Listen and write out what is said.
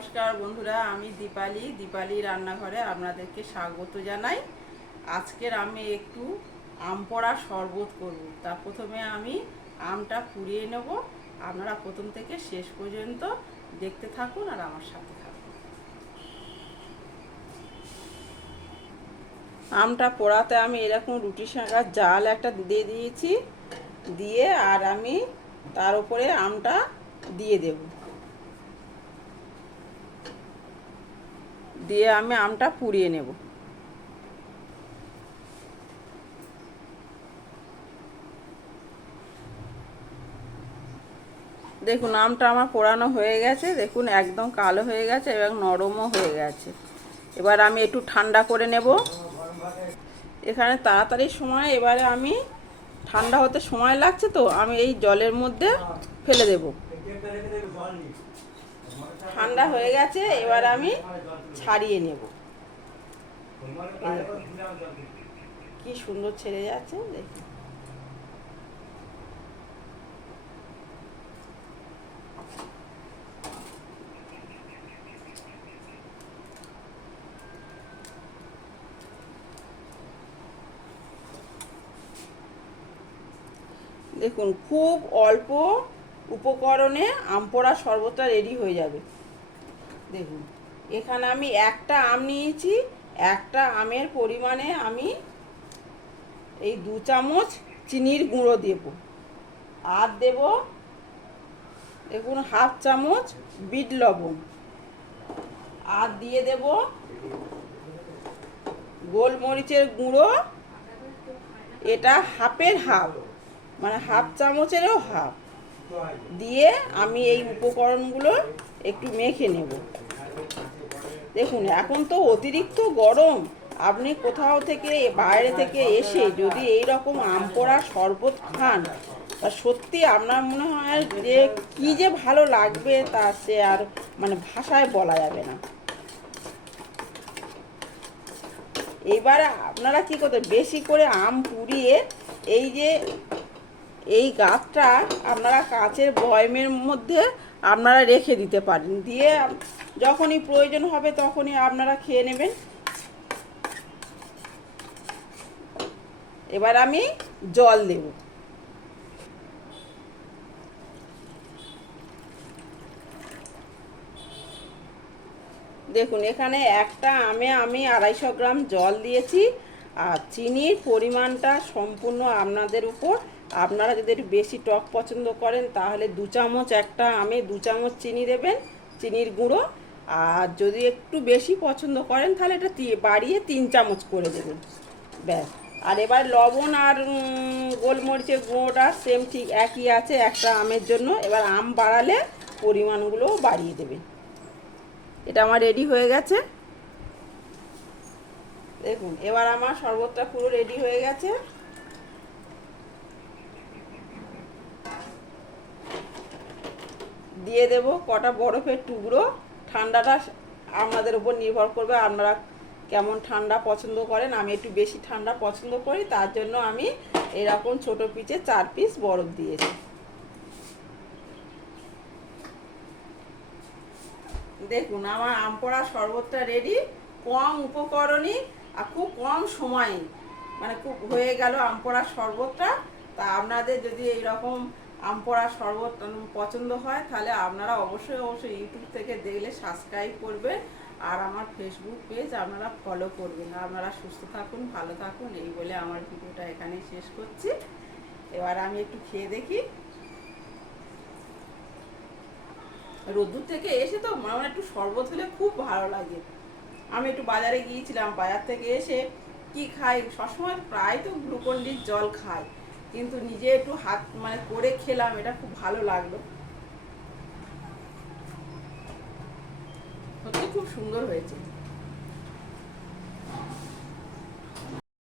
নমস্কার বন্ধুরা, আমি দীপালি। দীপালি রান্নাঘরে আপনাদেরকে স্বাগত জানাই। আজকের আমি একটু আম পড়া শরবত করব। তা প্রথমে আমি আমটা পুড়িয়ে নেব। আপনারা প্রথম থেকে শেষ পর্যন্ত দেখতে থাকুন আর আমার সাথে থাকুন। আমটা পোড়াতে আমি এরকম রুটি সাঁকার জাল একটা দিয়ে দিয়েছি। দিয়ে আর আমি তার উপরে আমটা দিয়ে দেবো। দিয়ে আমি আমটা পুড়িয়ে নেব। দেখুন, আমটা আমার পোড়ানো হয়ে গেছে, দেখুন, একদম কালো হয়ে গেছে এবং নরমও হয়ে গেছে। এবার আমি একটু ঠান্ডা করে নেব। এখানে তাড়াতাড়ি সময়, এবারে আমি ঠান্ডা হতে সময় লাগছে তো, আমি এই জলের মধ্যে ফেলে দেব। ঠান্ডা হয়ে গেছে, এবার আমি ছাড়িয়ে নেব। কি সুন্দর ছেড়ে যাচ্ছে দেখুন দেখুন, খুব অল্প উপকরণে আম পোড়া শরবতটা রেডি হয়ে যাবে। দেখুন, এখানে আমি একটা আম নিয়েছি, একটা আমের পরিমাণে আমি এই দু চামচ চিনির গুঁড়ো দেব। আর দেব, দেখুন, হাফ চামচ বিট লবণ। আর দিয়ে দেব গোলমরিচের গুঁড়ো, এটা হাফের হাফ মানে হাফ চামচেরও হাফ। দিয়ে আমি এই উপকরণগুলো একটু মেখে নেব। দেখুন, এখন তো অতিরিক্ত গরম। আপনি কোথাও থেকে বাইরে থেকে এসে যদি এই রকম আম পোড়া শরবত খান, তা সত্যি আপনার মনে হয় যে কি যে ভালো লাগবে তা সে আর মানে ভাষায় বলা যাবে না। এবারে আপনারা কি করতে বেশি করে আম পুড়িয়ে এই যে এই গাছটা আপনারা কাঁচের বয়মের মধ্যে আপনারা রেখে দিতে পারেন। দিয়ে যখনই প্রয়োজন হবে তখনই আপনারা খেয়ে নেবেন। এবার আমি জল দেব। দেখুন, এখানে একটা আমে আমি আড়াইশো গ্রাম জল দিয়েছি। আর চিনির পরিমাণটা সম্পূর্ণ আপনাদের উপর। আপনারা যদি একটু বেশি টক পছন্দ করেন, তাহলে দু চামচ একটা আমে দু চামচ চিনি দেবেন, চিনির গুঁড়ো। আর যদি একটু বেশি পছন্দ করেন, তাহলে এটা বাড়িয়ে তিন চামচ করে দেবেন। ব্যাস। আর এবার লবণ আর গোলমরিচের গুঁড়োটা সেম ঠিক একই আছে একটা আমের জন্য। এবার আম বাড়ালে পরিমাণগুলো বাড়িয়ে দেবেন। এটা আমার রেডি হয়ে গেছে। দেখুন, এবার আমার শরবতটা পুরো রেডি হয়ে গেছে। দিয়ে দেব কটা বরফের টুকরো। ঠান্ডাটা আপনাদের উপর নির্ভর করবে আপনারা কেমন ঠান্ডা পছন্দ করেন। আমি একটু বেশি ঠান্ডা পছন্দ করি, তার জন্য আমি এরকম ছোট পিচে চার পিস বরফ দিয়েছি। দেখুন, আমার আম পোড়া শরবতটা রেডি কম উপকরণই আর খুব কম সময়ে মানে খুব হয়ে গেল আম পোড়া শরবতটা। তা আপনাদের যদি এইরকম আম পোড়া শরবত পছন্দ হয়, তাহলে আপনারা অবশ্যই অবশ্যই ইউটিউব থেকে দেখলে সাবস্ক্রাইব করবেন। আর আমার ফেসবুক পেজ আপনারা ফলো করবেন। আপনারা সুস্থ থাকুন, ভালো থাকুন। এই বলে আমার ভিডিওটা এখানেই শেষ করছি। এবার আমি একটু খেয়ে দেখি। রোদ্দুর থেকে এসে তো মানে একটু শরবত হলে খুব ভালো লাগে। আমি একটু বাজারে গিয়েছিলাম, বাজার থেকে এসে কি খাই? সবসময় প্রায় তো গ্লুকন্ডির জল খাই, কিন্তু নিজে একটু হাত মানে করে খেলাম, এটা খুব ভালো লাগল। সত্যি খুব সুন্দর হয়েছে।